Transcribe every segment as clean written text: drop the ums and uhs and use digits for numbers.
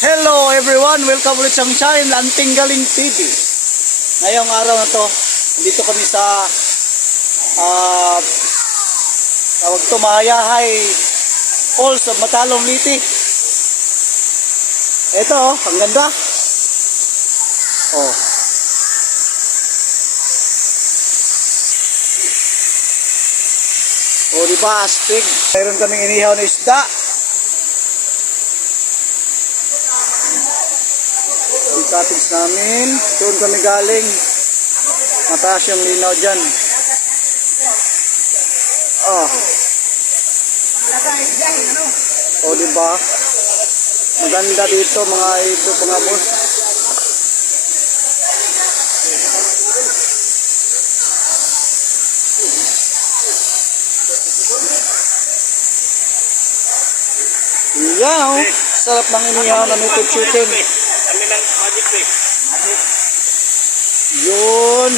Hello everyone! Welcome ulit sa channel Lanting Galing TV. Ngayong araw na to, dito kami sa tawag to Mahayahay Falls of Matalom Liti. Ito ang ganda. Oh. Oh, di ba astig? Mayroon kaming inihaw na isda. Yung cottage namin, doon kami galing. Mataas yung linaw dyan. Oh. Oh, diba? Maganda dito mga ito, mga boss. Yan, oh. Sarap ng inihaw na nito chicken. Kami ng magic trick. Yun.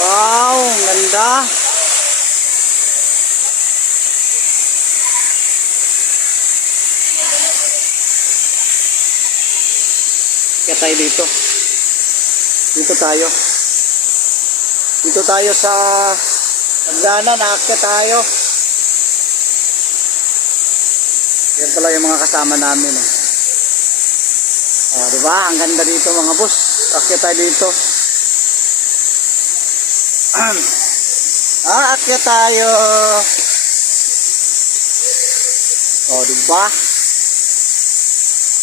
Wow, ganda. Kaya tayo dito. Dito tayo. Dito tayo sa hagdanan. Aakyat tayo. Yan pala yung mga kasama namin. Oh, diba? Ang ganda dito mga boss. Akyat tayo dito. Akyat tayo. Oh, diba?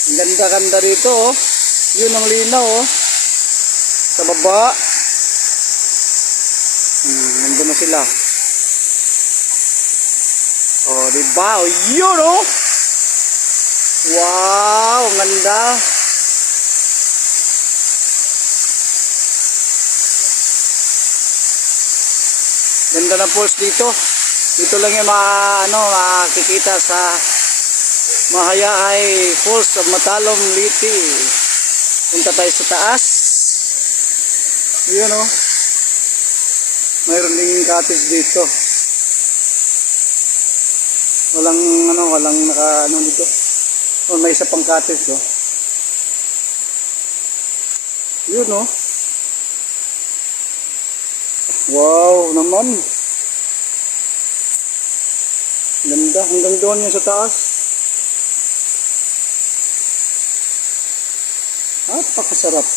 Ang ganda-ganda dito, oh. Yun ang linaw, oh. Sa baba. Nandun na sila. Oh, diba? Oh, yun, oh. Wow, ang ganda. Ganda ng falls dito. Dito lang yung makikita sa Mahayahay Falls of Matalom Liti. Punta tayo sa taas. Yun, oh. Mayroon ding cottage dito. Walang dito. Oh, may isa pang cottage, oh. Yun, oh. Wow naman. Ganda. Hanggang doon yung sa taas. Napakasarap.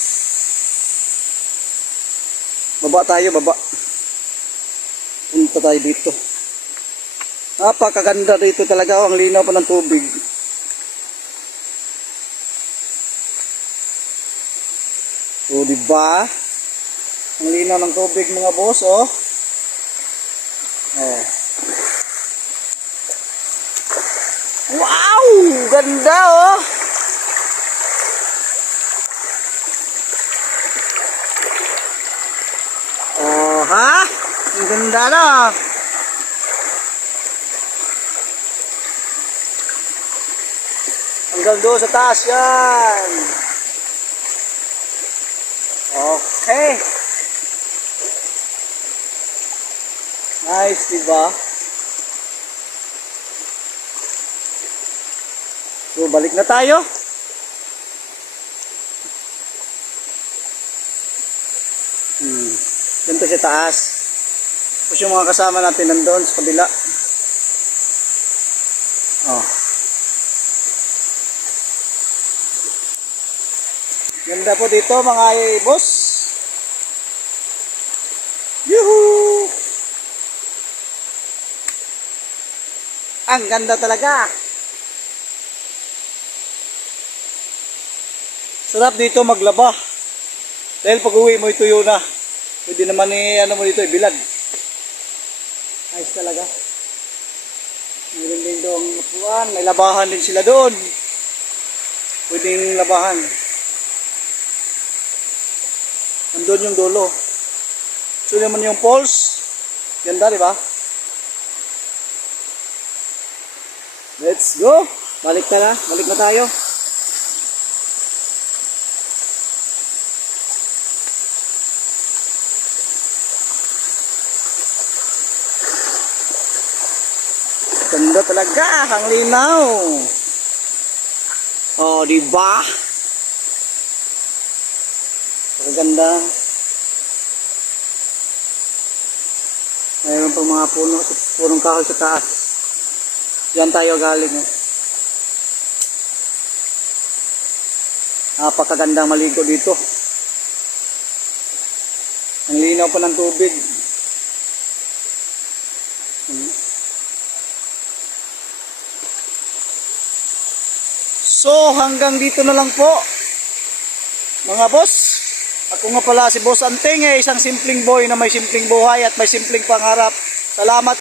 Baba tayo, baba. Punta tayo dito. Napakaganda dito talaga. Oh, ang linaw pa ng tubig. O, diba? Ang linaw ng tubig mga boss, oh. Oh. Wow! Ganda, oh. Oh, ha? Ang ganda na. Hanggang doon sa taas yan. Okay. Nice, diba? So, balik na tayo. Ganito sa taas. Tapos yung mga kasama natin nandun sa kabila. Oh. Ganda po dito mga boss. Yuhuu! Ang ganda talaga. Sarap dito maglaba. Dahil pag uwi mo ituyo na. Pwede naman mo dito ibilad. Nice talaga. Mayroon din doon upuan. May labahan din sila doon. Pwedeng labahan. Nandun yung dulo. So naman yung falls. Ganda, di ba? Let's go. Balik na tayo. Ganda talaga, ang linaw. Oh, di ba? Maganda. Mayroon pang mga puno, punong kahoy sa taas. Diyan tayo galing. Eh. Napakagandang maligo dito. Ang linaw pa ng tubig. So, hanggang dito na lang po, mga boss. Ako nga pala si Boss Anting, isang simpleng boy na may simpleng buhay at may simpleng pangarap. Salamat.